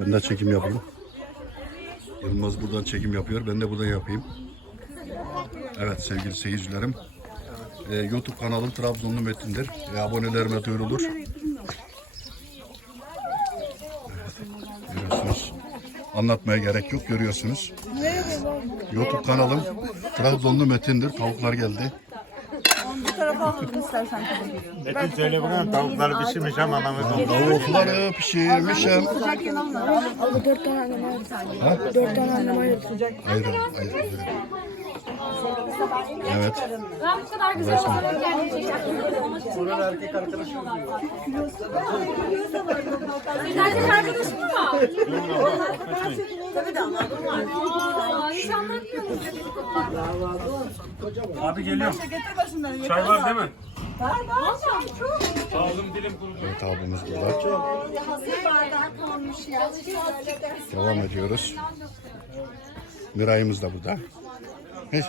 Ben de çekim yapayım. Yılmaz buradan çekim yapıyor. Ben de buradan yapayım. Evet sevgili seyircilerim. Ee, YouTube kanalım Trabzonlu Metin'dir. Ee, abonelerime duyurulur. Görüyorsunuz. Anlatmaya gerek yok görüyorsunuz. YouTube kanalım Trabzonlu Metin'dir. Tavuklar geldi. Tarafa alalım istersen. Metin söyle buna tavuklar pişirmiş ama oldu. Tavukları pişirmişim. Sıcak var. Abi dört tane annem ayırdı. Dört tane annem ayırdı. Hayır, hayır. Evet. Ben bu kadar güzel olarak Senin erkek arkadaşın mı var? Tabii de ama bu var. Abi başından. Çay var değil mi? Var var. Ağzım dilim kurudu. Evet abimiz burada. Hazır bardak olmuş ya. Devam ediyoruz. Miray'ımız da burada. Hiç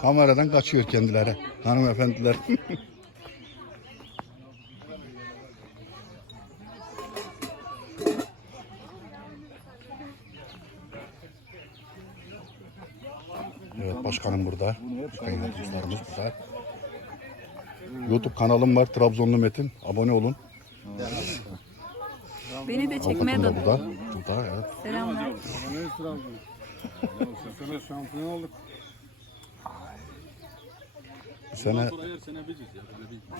kameradan kaçıyor kendileri. Hanımefendiler. Evet başkanım burada. Başkan yöneticilerimiz burada. YouTube kanalım var Trabzonlu Metin. Abone olun. Beni de çekmeye da da burada. Burada evet. selamlar. Sene şampiyon olduk. Bu sene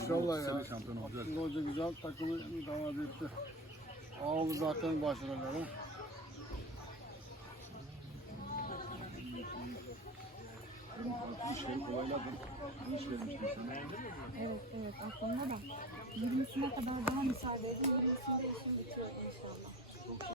İnşallah ya. Şampiyon olacak. Hoca güzel takımı daha büyüttü. Ağlı zaten başarıları. Evet evet aklımda da. 20'sine kadar daha müsaade edin. 20'sinde işim bitiyor inşallah.